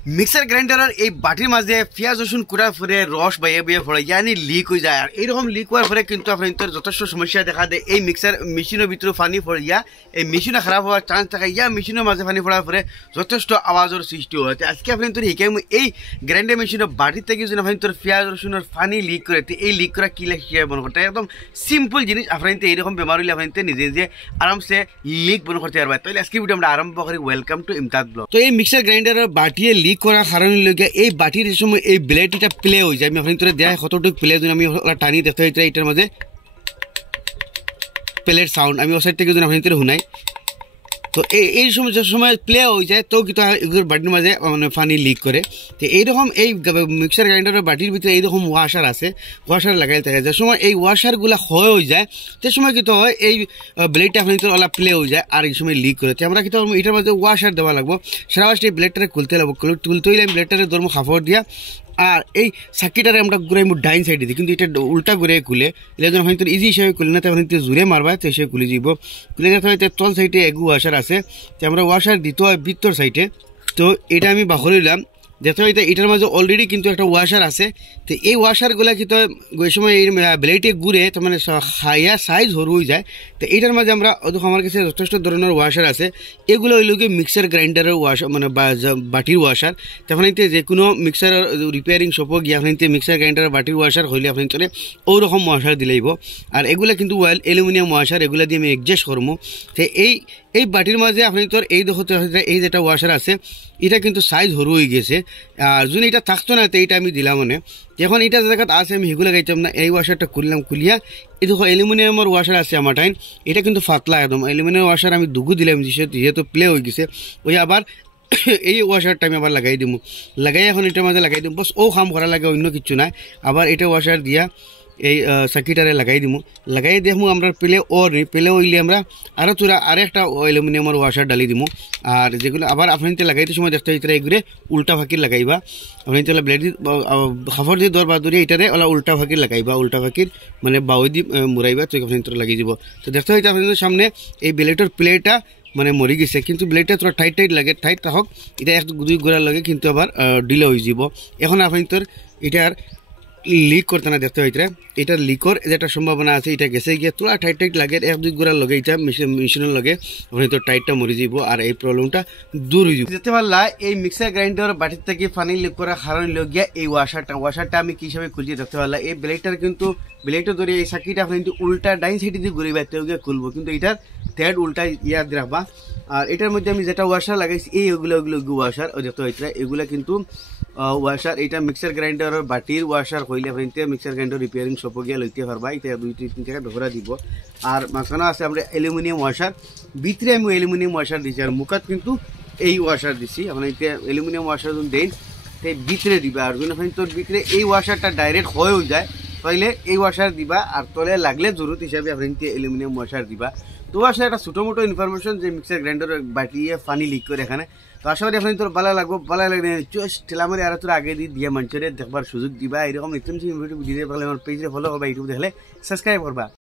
Mixer গ্রাইন্ডারের এই বাটির মাঝে পেঁয়াজ রসুন কুড়ার পরে রস বাইয়ে বাইয়ে পড়ে ইয়ানি লিক হয়ে যায়। আর এইরকম লিক হওয়ার পরে কিন্তু আপনার যথেষ্ট সমস্যা দেখা দেয়। এই মিক্সার মেশিনের ভিতরে পানি পড়ে ইয়া এই মেশিনে খারাপ হওয়ার চান্স থাকে, ইয়া মেশিনের মাঝে পানি পড়ার পরে যথেষ্ট আওয়াজের সৃষ্টি হয়। আজকে আপনার শিখাই এই গ্রাইন্ডার মেশিনের বাটির থেকে যদি আপনার পেঁয়াজ রসুনের পানি লিক করে, এই লিক করা কী লিখে বন্ধ করতে একদম সিম্পল জিনিস। আপনার এইরকম বেমার হলে আপনার নিজে নিজে আরামসে লিক বন্ধ করতে পারবেন। তাহলে আজকে ভিডিও আমরা আরম্ভ করি। Welcome to Imtaz blog. তো এই মিক্সার গ্রাইন্ডারের বাটিয়ে লিক করার কারণ লগে এই বাটির সময় এই ব্লেডটা প্লে হয়ে যায়। আমি আপনার দেয় কতটুকু প্লে যদি আমি টানি দেখতে হইতে এটার মাঝে প্লের সাউন্ড আমি ও সাইড থেকে যদি আপনার শুনাই, তো এই সময় যে সময় প্লে হয়ে যায় তো কিন্তু বাটির মাঝে মানে পানি লিক করে। তো এইরকম এই মিক্সার গ্রাইন্ডারের বাটির ভিতরে এইরকম ওয়াশার আছে, ওয়াশার লাগাই থাকে। যে সময় এই ওয়াশারগুলো হয়ে যায় সে সময় কিন্তু হয় এই ব্লেডটা আপনার ওলা প্লে হয়ে যায় আর এই সময় লিক করে। তো আমরা কিন্তু এটার মাঝে ওয়াশার দেওয়া লাগবো। সারা ফার্স্ট এই ব্লেডটারে খুলতে লাগবো, তুলতে হইলে আমি ব্লেডটারে ধরবো কাপড় দিয়া আর এই সাকিটারে আমরা ঘুরাইমু ডাইন সাইডে দিই, কিন্তু এটা উল্টা ঘুরে খুলে এটা যখন হয়তো ইজি হিসাবে খুলে না তখন জোরে মারবা তো হিসেবে খুলে যাব। খুলে যেতে হয় তল সাইডে এগু ওয়াশার আছে, তো আমরা ওয়াশার দিতে হয় ভিতর সাইডে। তো এটা আমি বাহরিলাম যেতে হইতে এটার মাঝে অলরেডি কিন্তু একটা ওয়াশার আছে। তো এই ওয়াশারগুলা কিন্তু ওই সময় এই ব্লেডে ঘুরে তো মানে হাইয়া সাইজ হরু হয়ে যায়। তো এইটার মাঝে আমরা আমার কাছে যথেষ্ট ধরনের ওয়াশার আছে। এগুলো হইল কি মিক্সার গ্রাইন্ডারের ওয়াশার মানে বাটির ওয়াশার। তখন যে কোনো মিক্সার রিপেয়ারিং শপও গিয়ে আপনি মিক্সার গ্রাইন্ডারের বাটির ওয়াশার হইলে আপনি চলে ওরকম ওয়াশার দিলেইব। আর এগুলো কিন্তু অ্যালুমিনিয়াম ওয়াশার, এগুলো দিয়ে আমি অ্যাডজাস্ট করবো। তো এই বাটির মাঝে আপনি তোর এই দেখতে এই যেটা ওয়াশার আছে এটা কিন্তু সাইজ হরু হয়ে গেছে। আর যদি এটা থাকতো না তো এইটা আমি দিলাম মানে এখন এটা জায়গাতে আছে আমি সেগুলো গাইতাম না। এই ওয়াশারটা খুললাম, খুলিয়া এই দেখো অ্যালুমিনিয়ামের ওয়াশার আছে আমার টাইম, এটা কিন্তু ফাতলা একদম অ্যালুমিনিয়াম ওয়াশার আমি দুগু দিলাম যেহেতু প্লে হয়ে গেছে। ওই আবার এই ওয়াশারটা আমি আবার লাগাই দিব, লাগাই এখন এটার মাঝে লাগাই দিব, বস ও কাম করা লাগে অন্য কিছু নাই। আবার এটা ওয়াশার দিয়া এই সার্কিটারে লাগাই দিব, লাগাই দেখবো আমরা পেলে পেলে হইলে আমরা আরও তোরা আরেকটা অ্যালুমিনিয়ামের ওয়াশার ডালি দিব। আর যেগুলো আবার আপনি লাগাইতে সময় দেখতে হইতে এগুলো উল্টা ফাঁকির লাগাইবা। আপনি তাহলে ব্লেড খাফর দিয়ে দর বা দূরে এটারে ওলা উল্টা ফাঁকির লাগাইবা, উল্টা ফাঁকির মানে বাউ দি মুড়াইবা তো আপনি লাগিয়ে দিব। তো দেখতে হইতে আপনাদের সামনে এই ব্লেডের প্লেটা মানে মরি গেছে, কিন্তু ব্লেডটা তোরা টাইট লাগে, টাইট থাকক। এটা এক দুই গোড়ার লাগে কিন্তু আবার ডিলে হয়ে যাব। এখন আপনি তোর এটার লিক করতে না দেখতে হইতে এটা লিকর যেটা সম্ভাবনা আছে, এটা গেছে গিয়ে তোরা টাইট লাগে এক দুই গোড়ার লগে এটা মেশিনের লগে আপনি তো টাইটটা মরে যাব আর এই প্রবলেমটা দূর হয়ে যাব। যেতে পারলা এই মিক্সার গ্রাইন্ডার বাটির থেকে পানি লিক করার কারণ লগিয়া এই ওয়াশারটা আমি কি হিসাবে খুলছি দেখতে পারলা। এই ব্লেডটার কিন্তু ব্লেডটা ধরে এই সাকিটা আপনি কিন্তু উল্টা ডাইন সাইডে দিয়ে ঘুরে বাইতে গিয়ে খুলবো, কিন্তু এটার থ্রেড উল্টা ইয়াদ রাখবা। আর এটার মধ্যে আমি যেটা ওয়াশার লাগাইছি এইগুলো ওয়াশার দেখতে হইতে এগুলা কিন্তু ওয়াশার। এটা মিক্সার গ্রাইন্ডারের বাটির ওয়াশার হইলে আপনি মিক্সার গ্রাইন্ডার রিপেয়ারিং শপে গিয়ে লইতে পারবা। এটা 2-3 টাকা ধরা দিব। আর মাঝখানে আছে আমরা অ্যালুমিনিয়াম ওয়াশার, ভিতরে আমি অ্যালুমিনিয়াম ওয়াশার দিছি আর মুখাত কিন্তু এই ওয়াশার দিছি। আপনার অ্যালুমিনিয়াম ওয়াশার যদি দেন তাই ভিতরে দিবা। আর যদি আপনি তোর ভিতরে এই ওয়াশারটা ডাইরেক্ট হয়ে যায় তাহলে এই ওয়াশার দিবা। আর তলে লাগলে জরুরত হিসাবে আপনি অ্যালুমিনিয়াম ওয়াশার দিবা। তো আসলে একটা ছোটো মোটো ইনফরমেশন যে মিক্সার গ্রাইন্ডার বাটিয়ে পানি লিক করে এখানে। তো আশা করি আপনি তোর ভালো লাগবো, ভালো লাগলে ঠেলা মারি আর তোর আগে দিয়ে মানুষের দেখবার সুযোগ দিবা। এরকম নিত্য ভিডিও ভালো আমার পেজে ফলো করবা, ইউটিউব দেখলে সাবস্ক্রাইব করবা।